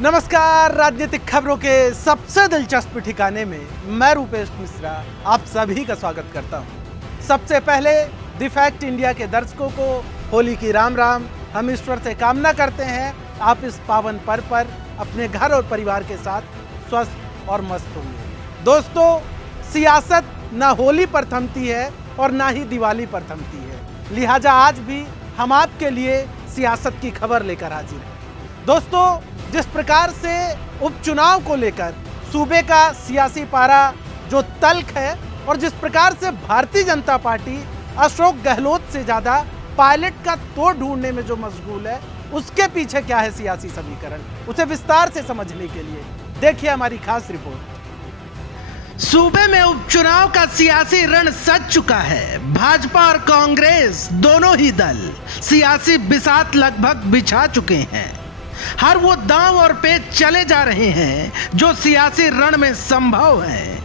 नमस्कार। राजनीतिक खबरों के सबसे दिलचस्प ठिकाने में मैं रूपेश मिश्रा आप सभी का स्वागत करता हूं। सबसे पहले द फैक्ट इंडिया के दर्शकों को होली की राम राम। हम ईश्वर से कामना करते हैं आप इस पावन पर्व पर अपने घर और परिवार के साथ स्वस्थ और मस्त होंगे। दोस्तों, सियासत ना होली पर थमती है और ना ही दिवाली पर थमती है, लिहाजा आज भी हम आपके लिए सियासत की खबर लेकर हाजिर हैं। दोस्तों, जिस प्रकार से उपचुनाव को लेकर सूबे का सियासी पारा जो तल्ख है और जिस प्रकार से भारतीय जनता पार्टी अशोक गहलोत से ज़्यादा पायलट का तोड़ ढूंढने में जो मशगूल है, उसके पीछे क्या है सियासी समीकरण, उसे विस्तार से समझने के लिए देखिए हमारी खास रिपोर्ट। सूबे में उपचुनाव का सियासी रण सज चुका है। भाजपा और कांग्रेस दोनों ही दल सियासी बिसात लगभग बिछा चुके हैं। हर वो दांव और पेच चले जा रहे हैं जो सियासी रण में संभव है।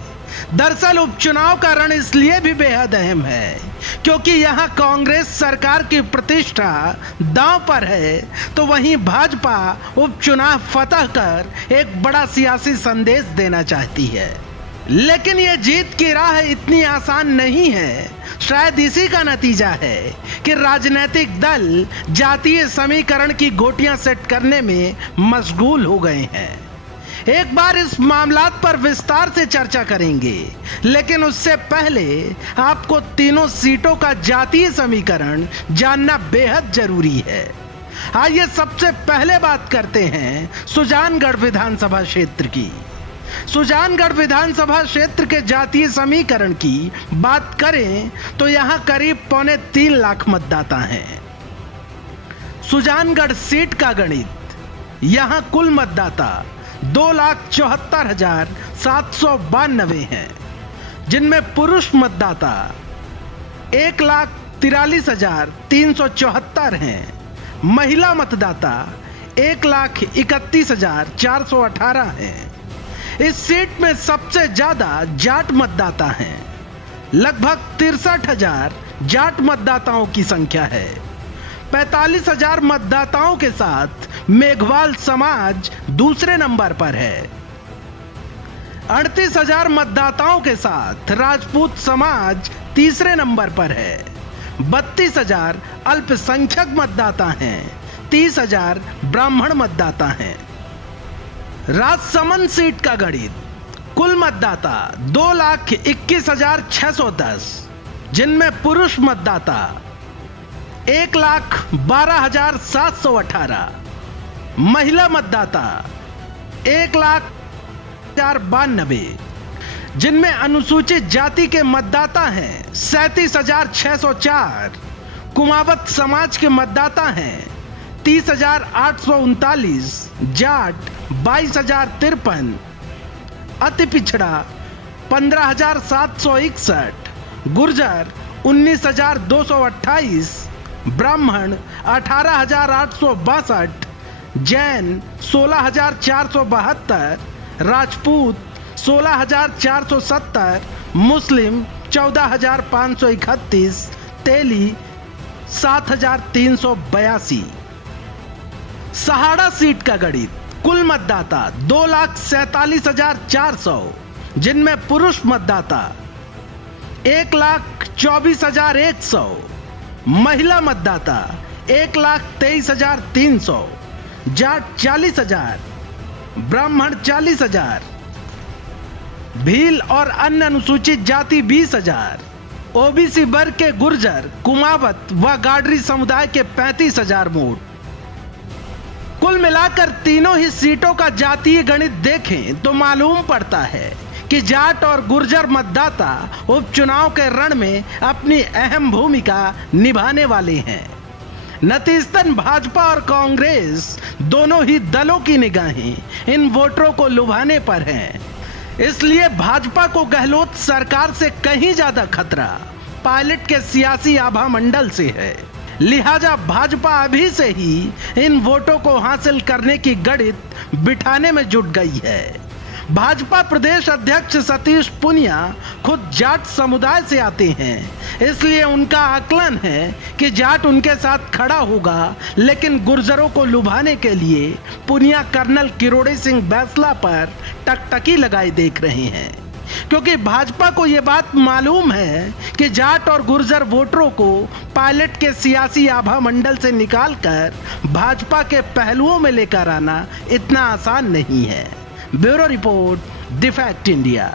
दरअसल उपचुनाव का रण इसलिए भी बेहद अहम है क्योंकि यहां कांग्रेस सरकार की प्रतिष्ठा दांव पर है, तो वहीं भाजपा उपचुनाव फतह कर एक बड़ा सियासी संदेश देना चाहती है। लेकिन यह जीत की राह इतनी आसान नहीं है। शायद इसी का नतीजा है कि राजनीतिक दल जातीय समीकरण की गोटियां सेट करने में मशगूल हो गए हैं। एक बार इस मामलात पर विस्तार से चर्चा करेंगे, लेकिन उससे पहले आपको तीनों सीटों का जातीय समीकरण जानना बेहद जरूरी है। आइए सबसे पहले बात करते हैं सुजानगढ़ विधानसभा क्षेत्र की। सुजानगढ़ विधानसभा क्षेत्र के जातीय समीकरण की बात करें तो यहां करीब 3.25 लाख मतदाता हैं। सुजानगढ़ सीट का गणित, यहां कुल मतदाता 2,74,792 हैं, जिनमें पुरुष मतदाता 1,43,374 हैं, महिला मतदाता 1,31,418 हैं। इस सीट में सबसे ज्यादा जाट मतदाता हैं। लगभग 63,000 जाट मतदाताओं की संख्या है। 45,000 मतदाताओं के साथ मेघवाल समाज दूसरे नंबर पर है। 38,000 मतदाताओं के साथ राजपूत समाज तीसरे नंबर पर है। 32,000 अल्पसंख्यक मतदाता हैं। 30,000 ब्राह्मण मतदाता हैं। राजसमंद सीट का गणित, कुल मतदाता 2,21,610, जिनमें पुरुष मतदाता 1,12,718, महिला मतदाता 1,00,92, जिनमें अनुसूचित जाति के मतदाता हैं 37,604, कुमावत समाज के मतदाता हैं 30,839, जाट 22,053, अति पिछड़ा 15,761, गुर्जर 19,228, ब्राह्मण 18,862, जैन 16,472, राजपूत 16,470, मुस्लिम 14,531, तेली 7,382। सहाड़ा सीट का गणित, कुल मतदाता 2,47,400, जिनमें पुरुष मतदाता 1,24,100, महिला मतदाता 1,23,300, जाट 40,000, ब्राह्मण 40,000, भील और अन्य अनुसूचित जाति 20,000, ओबीसी वर्ग के गुर्जर, कुमावत व गाडरी समुदाय के 35,000 वोट। कुल मिलाकर तीनों ही सीटों का जातीय गणित देखें तो मालूम पड़ता है कि जाट और गुर्जर मतदाता उपचुनाव के रण में अपनी अहम भूमिका निभाने वाले हैं। नतीजतन भाजपा और कांग्रेस दोनों ही दलों की निगाहें इन वोटरों को लुभाने पर हैं। इसलिए भाजपा को गहलोत सरकार से कहीं ज्यादा खतरा पायलट के सियासी आभा मंडल से है। लिहाजा भाजपा अभी से ही इन वोटों को हासिल करने की गणित बिठाने में जुट गई है। भाजपा प्रदेश अध्यक्ष सतीश पुनिया खुद जाट समुदाय से आते हैं, इसलिए उनका आकलन है कि जाट उनके साथ खड़ा होगा, लेकिन गुर्जरों को लुभाने के लिए पुनिया कर्नल किरोड़ी सिंह बैंसला पर टकटकी लगाए देख रहे हैं, क्योंकि भाजपा को यह बात मालूम है कि जाट और गुर्जर वोटरों को पायलट के सियासी आभा मंडल से निकालकर भाजपा के पहलुओं में लेकर आना इतना आसान नहीं है। Bureau report, the fact India.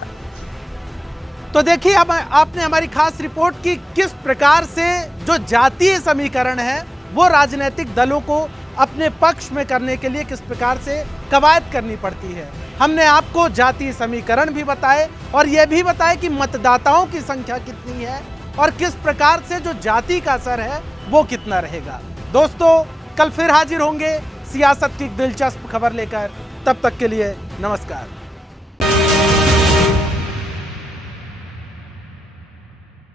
तो देखिए, अब आपने हमारी खास रिपोर्ट की किस प्रकार से जो जातीय समीकरण है वो राजनीतिक दलों को अपने पक्ष में करने के लिए किस प्रकार से कवायद करनी पड़ती है। हमने आपको जातीय समीकरण भी बताए और यह भी बताया कि मतदाताओं की संख्या कितनी है और किस प्रकार से जो जाति का असर है वो कितना रहेगा। दोस्तों, कल फिर हाजिर होंगे सियासत की दिलचस्प खबर लेकर। तब तक के लिए नमस्कार।